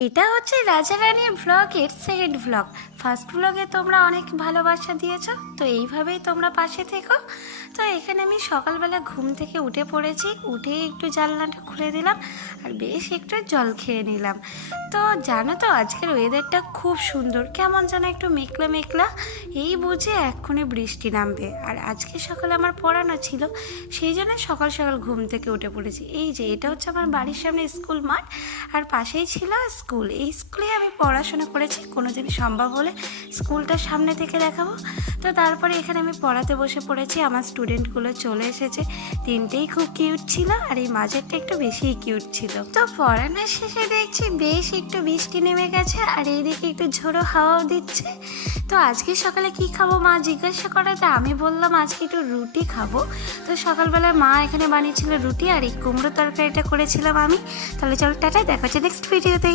এটা হচ্ছে রাজা রানীর ব্লগের সেকেন্ড ব্লগ। ফার্স্ট ব্লগে তোমরা অনেক ভালোবাসা দিয়েছো, তো এইভাবেই তোমরা পাশে থেকো। তো এখানে আমি সকালবেলা ঘুম থেকে উঠে পড়েছি, উঠেই একটু জানলাটা খুলে দিলাম আর বেশ একটু জল খেয়ে নিলাম। তো জানো তো আজকের ওয়েদারটা খুব সুন্দর, কেমন যেন একটু মেঘলা মেঘলা, এই বুঝে এক্ষুনি বৃষ্টি নামবে। আর আজকে সকালে আমার পড়ানো ছিল, সেই জন্য সকাল সকাল ঘুম থেকে উঠে পড়েছি। এই যে এটা হচ্ছে আমার বাড়ির সামনে স্কুল মাঠ, আর পাশেই ছিল স্কুল। এই স্কুলে আমি পড়াশোনা করেছি, কোনোদিন সম্ভব হলে স্কুলটা সামনে থেকে দেখাবো। তো তারপরে এখানে আমি পড়াতে বসে পড়েছি, আমার স্টুডেন্টগুলো চলে এসেছে। তিনটেই খুব কিউট ছিল, আর এই মাঝেরটা একটু বেশিই কিউট ছিল। তো পড়ানোর শেষে দেখছি বেশ একটু বৃষ্টি নেমে গেছে, আর এইদিকে একটু ঝোড়ো হাওয়াও দিচ্ছে। তো আজকে সকালে কি খাবো মা জিজ্ঞাসা করাতে আমি বললাম আজকে একটু রুটি খাবো। তো সকালবেলা মা এখানে বানিয়েছিল রুটি, আর এই কুমড়ো তরকারিটা করেছিলাম আমি। তাহলে চলো টাটা, দেখা হচ্ছে নেক্সট ভিডিওতে।